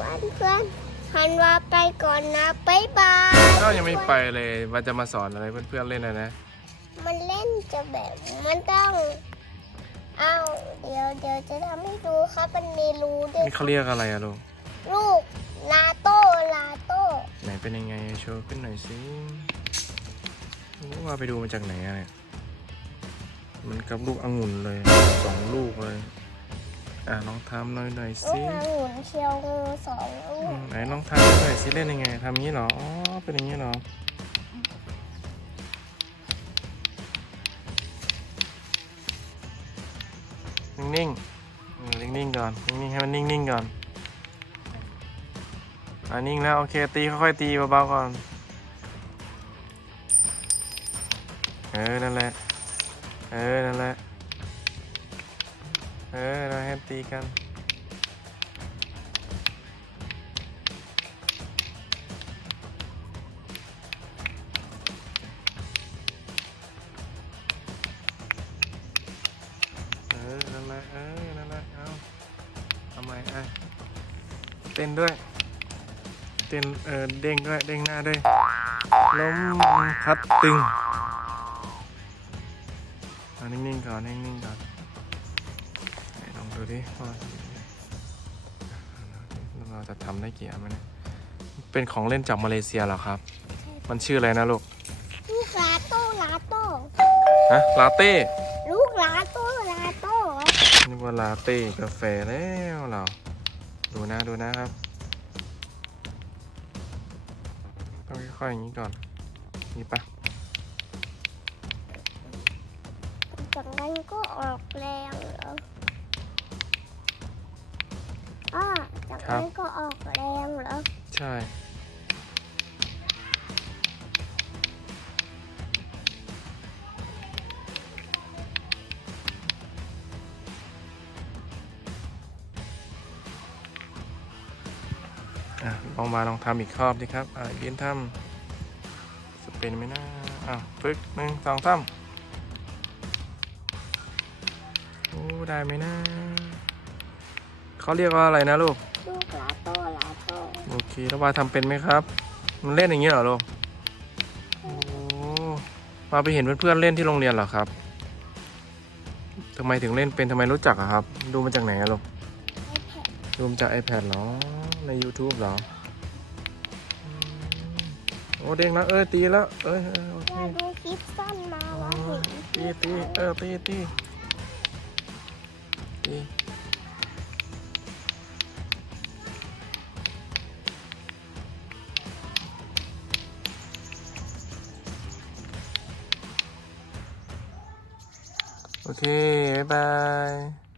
วันเพื่อนฮันว่าไปก่อนนะบ๊ายบายก็ยังไม่ไปเลยว่าจะมาสอนอะไรเพื่อนๆเล่นนะนะ มันเล่นจะแบบมันต้องเอาเดี๋ยวเดี๋ยวจะทำให้ดูครับมันมีรูด้วยนี่เขาเรียกอะไรอะลูกลูกลาโต้ลาโต้ไหนเป็นยังไงโชว์ขึ้นหน่อยสิโอ้ว่าไปดูมาจากไหนอะเนี่ยมันกับลูกองุ่นเลยสองลูกเลย อะลองทำหน่อยหน่อยลูสิกองุ่นเชียวงูสองลูอืกมไหนลองทำหน่อยสิเล่นยังไงทำงี้เหรออ๋อเป็นอย่างนี้เหรอนิ่งๆเออนิ่งๆก่อนนิ่งๆให้มันนิ่งๆก่อนอ่านิ่งแล้วโอเคตีค่อยๆตีเบาๆก่อนเออนั่นแหละเออนั่นแหละ เออเราให้ตีกัน เออ นั่นแหละ เออ นั่นแหละ เอาทำไมอะเต้นด้วย เต้น เออ เด้งด้วย เด้งหน้าด้วย ล้มพัดตึงเอานิ่งๆก่อน นิ่งๆก่อน ดูดิว่าเราจะทำได้กี่อันไหมเนี่ยเป็นของเล่นจากมาเลเซียเหรอครับ มันชื่ออะไรนะลูก ลูกลาโต้ลาโต้ฮะ ลาเต้ลูกลาโต้ลาโต้นึกว่าลาเต้กาแฟแล้วเราดูนะดูนะครับ ต้องค่อยๆอย่างนี้ก่อนนี่ปะจากนั้นก็ออกแรงเหร ออ่าจากนั้นก็ออกแรงเหรอ ใช่ อะ ลองมาลองทำอีกรอบดิครับ อะยืนทำจะเปนไหมนะอ้าฝึกหนึ่งสองสามโอ้ ได้ไหมนะ เขาเรียกว่าอะไรนะลูก ลูกลาโต้ลาโต้โอเคแล้ววาทำเป็นไหมครับ มันเล่นอย่างนี้เหรอลูกโอ้วาไปเห็นเพื่อนๆเล่นที่โรงเรียนเหรอครับทำไมถึงเล่นเป็นทำไมรู้จักอะครับ ดูมาจากไหนอะลูกไอแพดดูมาจาก iPad เหรอ ใน YouTube เหรออืมโอ้เด้งแล้วเออตีแล้ว เอยเออโอเคว่าดูคลิปสั้นมาอ๋อว่าเห็นตีตีเออตีตีตี ok 拜拜。